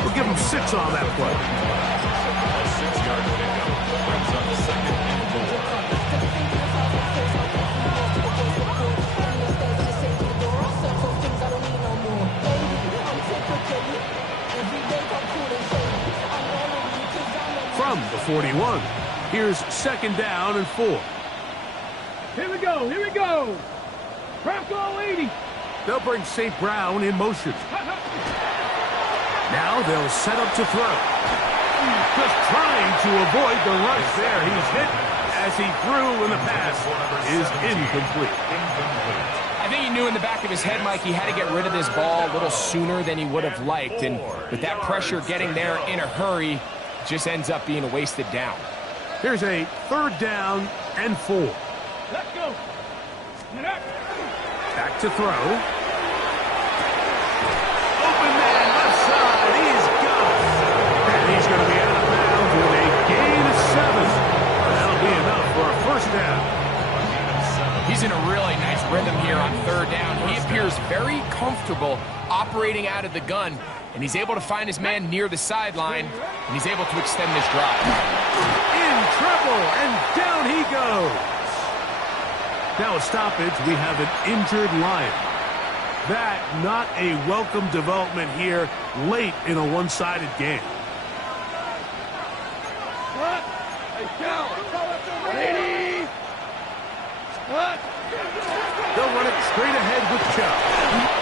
We'll give him 6 on that play. A 6-yard pickup brings up 2nd and 4. From the 41, here's 2nd down and 4. Here we go, here we go. Bronco 80. They'll bring St. Brown in motion. Now they'll set up to throw. Just trying to avoid the rush there. He's hit as he threw, and the pass is incomplete. I think he knew in the back of his head, Mike, he had to get rid of this ball a little sooner than he would have liked. And with that pressure getting there in a hurry, just ends up being a wasted down. Here's a 3rd down and 4. Let's go. Get up. Back to throw. Open man left side. He's got it. And he's going to be out of bounds with a gain of 7. That'll be enough for a first down. He's in a really nice rhythm here on third down. He appears very comfortable operating out of the gun, and he's able to find his man near the sideline, and he's able to extend this drive. In trouble, and down he goes. Now a stoppage, we have an injured Lion. That not a welcome development here late in a one-sided game. They'll run it straight ahead with Chubb.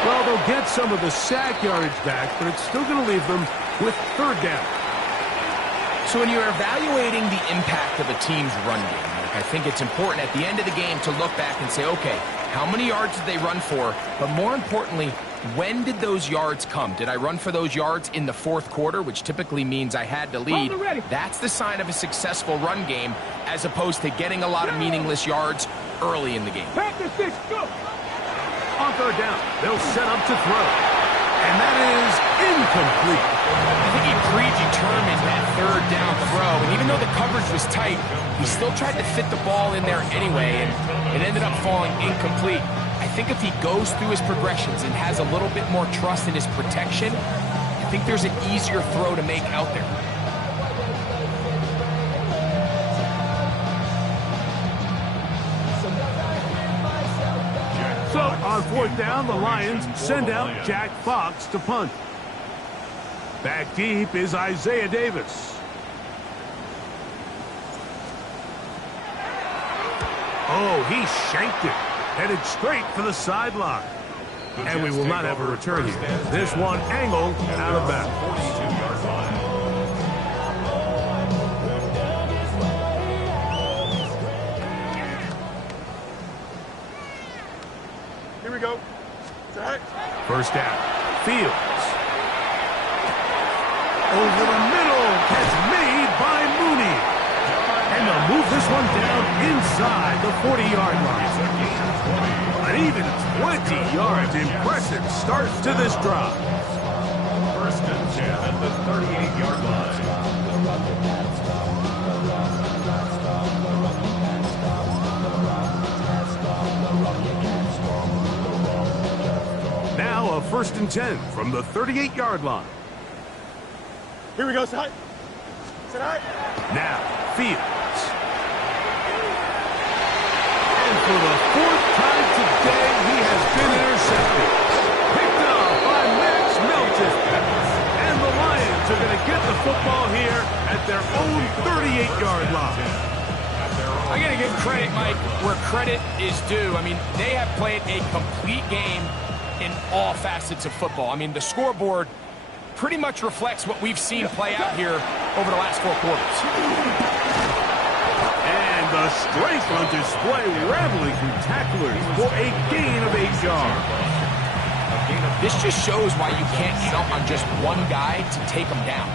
Well, they'll get some of the sack yardage back, but it's still going to leave them with third down. So when you're evaluating the impact of a team's run game, I think it's important at the end of the game to look back and say, okay, how many yards did they run for? But more importantly, when did those yards come? Did I run for those yards in the fourth quarter, which typically means I had to lead? That's the sign of a successful run game, as opposed to getting a lot of meaningless yards early in the game. On third down, they'll set up to throw. And that is incomplete. I think he predetermined that third down throw, and even though the coverage was tight, he still tried to fit the ball in there anyway, and it ended up falling incomplete. I think if he goes through his progressions and has a little bit more trust in his protection, I think there's an easier throw to make out there. So, on fourth down, the Lions send out Jack Fox to punt. Back deep is Isaiah Davis. Oh, he shanked it. Headed straight for the sideline. And we will not have a return here. This one angled out of bounds. 42-yard line. Here we go. Set. First down. Fields. Over the middle. Catch made by Mooney. And they'll move this one down inside the 40-yard line. An even 20 yards. Impressive start to this drive. First and 10 at the 38-yard line. Now a first and 10 from the 38-yard line. Here we go, set. Set high. Now, Fields. And for the fourth time today, he has been intercepted. Picked up by Max Melton. And the Lions are going to get the football here at their own 38-yard line. I'm going to give credit, Mike, where credit is due. I mean, they have played a complete game in all facets of football. I mean, the scoreboard pretty much reflects what we've seen play out here over the last 4 quarters. And the strength on display, rambling through tacklers for a gain of 8 yards. This just shows why you can't count on just one guy to take him down.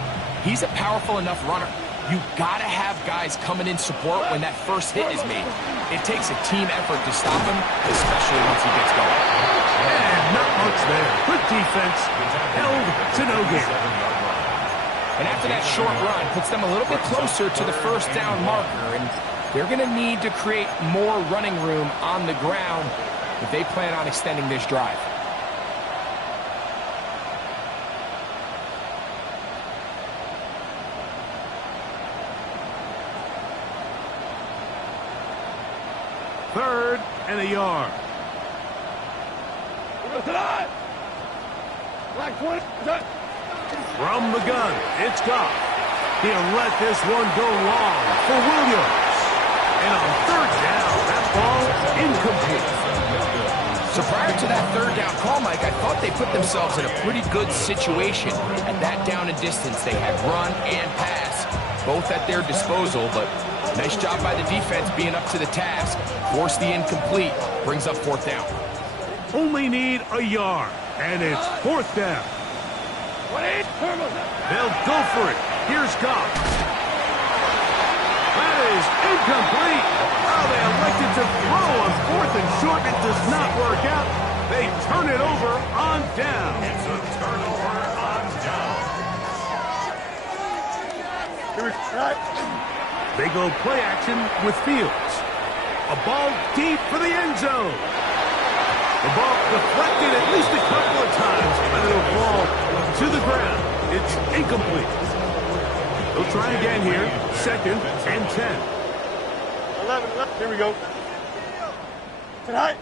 He's a powerful enough runner. You've got to have guys coming in support when that first hit is made. It takes a team effort to stop him, especially once he gets going. And not much there. Good defense, held to no gain. And after that short run, puts them a little bit closer to the first down marker, and they're going to need to create more running room on the ground if they plan on extending this drive. Third and a yard. From the gun, it's Goff. He'll let this one go long for Williams. And on third down, that ball incomplete. So prior to that third down call, Mike, I thought they put themselves in a pretty good situation at that down and distance. They had run and pass, both at their disposal, but nice job by the defense being up to the task. Force the incomplete, brings up fourth down. Only need a yard, and it's fourth down. They'll go for it. Here's Goff. That That is incomplete. Oh, they elected to throw on 4th and short. It does not work out. They turn it over on down. It's a turnover on down. They go play action with Fields. A ball deep for the end zone. The ball deflected at least a couple of times, but it'll fall to the ground. It's incomplete. They'll try again here. 2nd and 10. 11. Here we go. Tonight.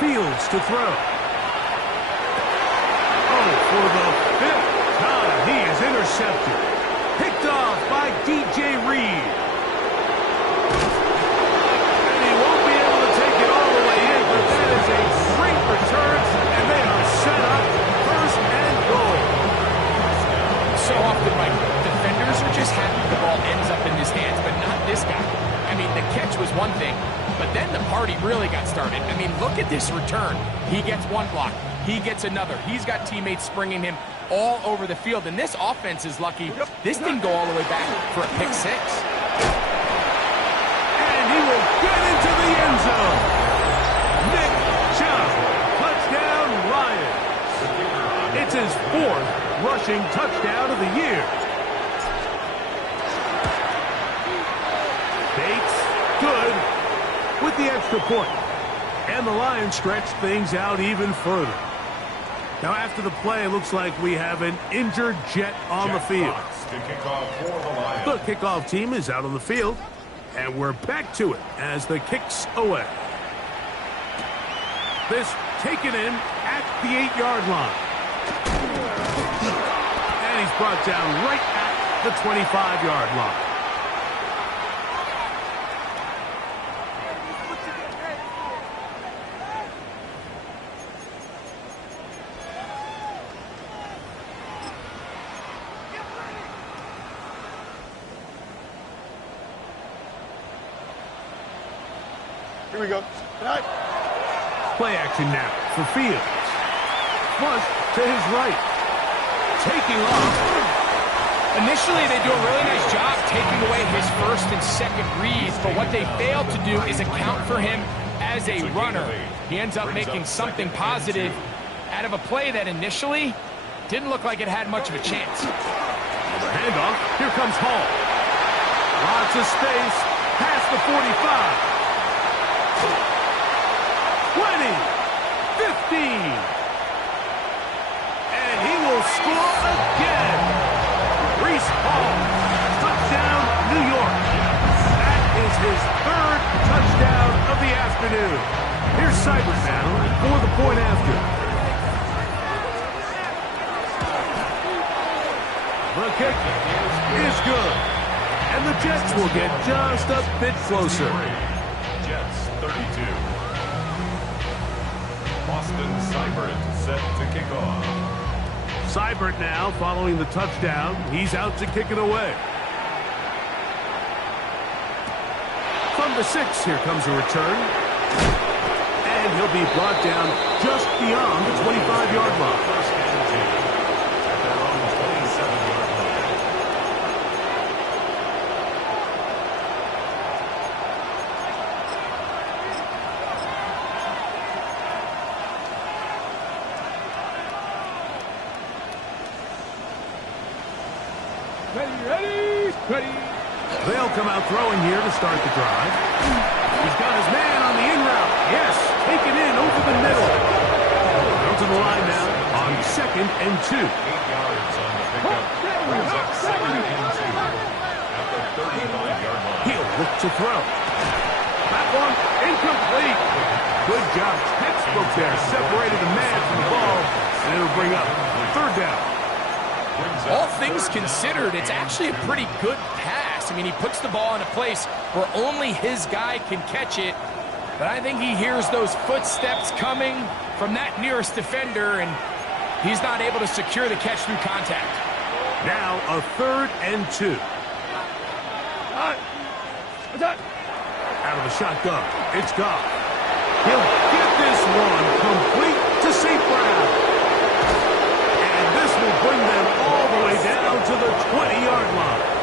Fields to throw. Oh, for the 5th time, he is intercepted. Picked off by DJ Reed. And he won't be able to take it all the way in, but that is a great return, and they are set up 1st and goal. So often, Mike, defenders are just happy the ball ends up in his hands, but not this guy. I mean, the catch was one thing, but then the party really got started. I mean, look at this return. He gets one block. He gets another. He's got teammates springing him all over the field, and this offense is lucky. This didn't go all the way back for a pick 6. And he will get into the end zone. Nick Chubb, touchdown Lions. It's his 4th rushing touchdown of the year. Bates, good, with the extra point. And the Lions stretch things out even further. Now, after the play, it looks like we have an injured Jet on the field. To kick off for the Lions. The kickoff team is out on the field, and we're back to it as the kick's away. This taken in at the 8-yard line. And he's brought down right at the 25-yard line. Here we go. Tonight. Play action now for Fields. Flush to his right. Taking off. Initially, they do a really nice job taking away his 1st and 2nd reads, but what they failed to do is account for him as a runner. He ends up making something positive out of a play that initially didn't look like it had much of a chance. Handoff. Here comes Hall. Lots of space. Past the 45. 20, 15, and he will score again. Breece Hall, touchdown, New York. That is his 3rd touchdown of the afternoon. Here's Seibert now for the point after. The kick is good, and the Jets will get just a bit closer. Jets 32. Austin Seibert set to kick off. Seibert now following the touchdown. He's out to kick it away. From the 6, here comes a return. And he'll be brought down just beyond the 25-yard line. 1st and 10 at their own 27-yard line. Ready. They'll come out throwing here to start the drive. He's got his man on the in route. Yes, taken in over the middle. Down to the line now on 2nd and 2. 8 yards on the pickup. Brings up 2nd and 2 at the 35-yard line. He'll look to throw. That one incomplete. Good job. Textbook there. Separated the man from the ball. And it'll bring up 3rd down. All things considered, it's actually a pretty good pass. I mean, he puts the ball in a place where only his guy can catch it. But I think he hears those footsteps coming from that nearest defender, and he's not able to secure the catch through contact. Now a 3rd and 2. Out of the shotgun, it's Goff. He'll get this one complete to St. Brown. And this will bring them all the way down to the 20-yard line.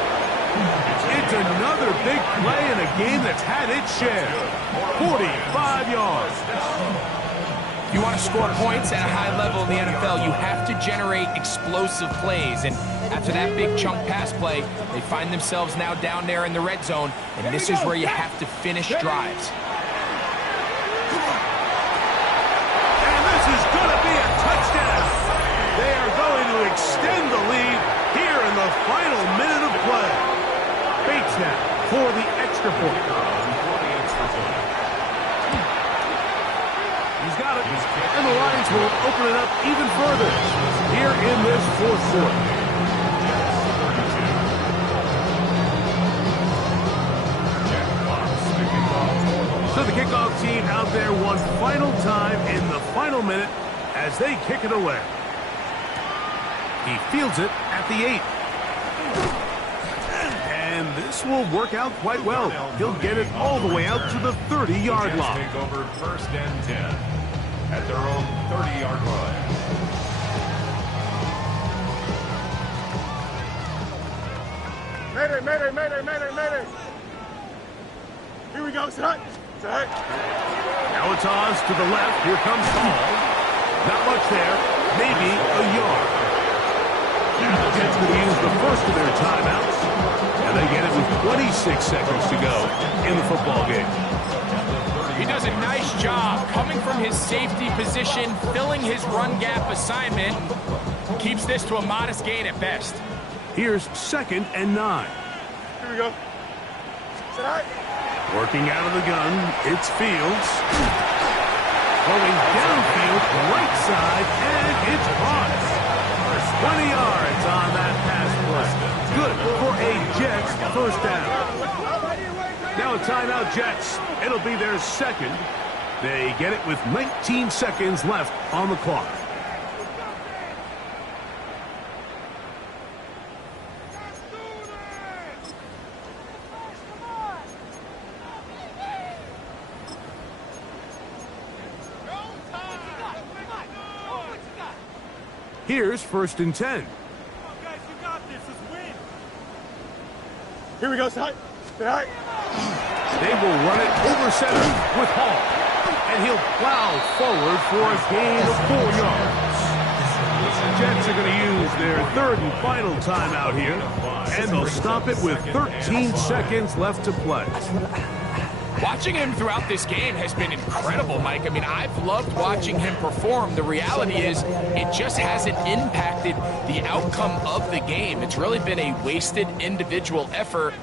It's another big play in a game that's had its share. 45 yards. If you want to score points at a high level in the NFL, you have to generate explosive plays. And after that big chunk pass play, they find themselves now down there in the red zone. And this is where you have to finish drives. And this is going to be a touchdown. They are going to extend the lead here in the final minute of play. Bates now for the extra point. He's got it. And the Lions will open it up even further here in this fourth quarter. So the kickoff team out there one final time in the final minute as they kick it away. He fields it at the 8. And this will work out quite well. He'll get it all the way out to the 30-yard line. Take over first and 10 at their own 30-yard line. Mayday, mayday, mayday, mayday, mayday. Here we go, set. Set. Now it's Oz to the left. Here comes Hall. Not much there. Maybe a yard. Now the Jets going to use the first of their timeouts. And they get it with 26 seconds to go in the football game. He does a nice job coming from his safety position, filling his run gap assignment. Keeps this to a modest gain at best. Here's 2nd and 9. Here we go. Set. Working out of the gun, it's Fields. Going downfield, right side, and it's caught. 20 yards on that pass play. Good for a Jets first down. Now a timeout, Jets. It'll be their second. They get it with 19 seconds left on the clock. Here's 1st and 10. Guys, you got this. Let's win. Here we go, set. Set. They will run it over center with Hall. And he'll plow forward for a gain of 4 yards. Jets are going to use their 3rd and final timeout here. And they'll stop it with 13 seconds left to play. Watching him throughout this game has been incredible, Mike. I mean, I've loved watching him perform. The reality is it just hasn't impacted the outcome of the game. It's really been a wasted individual effort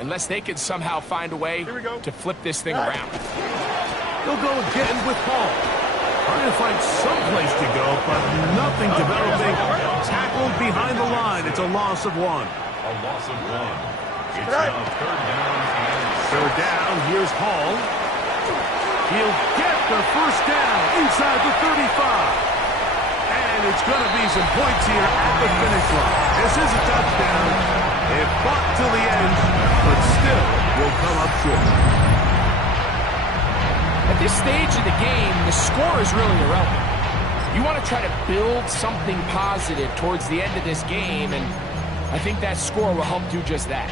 unless they can somehow find a way to flip this thing around. They'll go again with Hall. Trying to find some place to go, but nothing developing. Tackled behind the line. It's a loss of 1. A loss of 1. It's now 3rd down and 3rd down, here's Hall. He'll get the first down inside the 35. And it's going to be some points here at the finish line. This is a touchdown. It fought till the end, but still will come up short. At this stage of the game, the score is really irrelevant. You want to try to build something positive towards the end of this game, and I think that score will help do just that.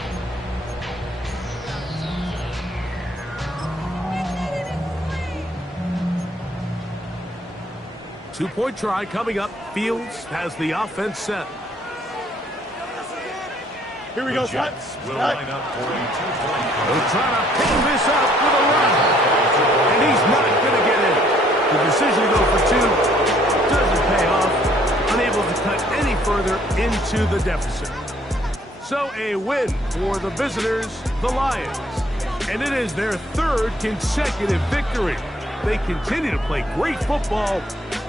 Two-point try coming up. Fields has the offense set. Here we go, set. will line up for the 2-point. They're trying to ping this up with a run. And he's not going to get in. The decision to go for 2 doesn't pay off. Unable to cut any further into the deficit. So a win for the visitors, the Lions. And it is their 3rd consecutive victory. They continue to play great football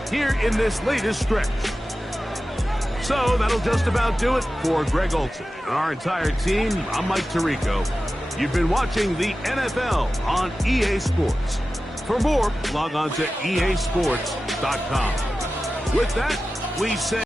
here in this latest stretch. So that'll just about do it for Greg Olson and our entire team. I'm Mike Tirico. You've been watching the NFL on EA Sports. For more, log on to easports.com. With that, we say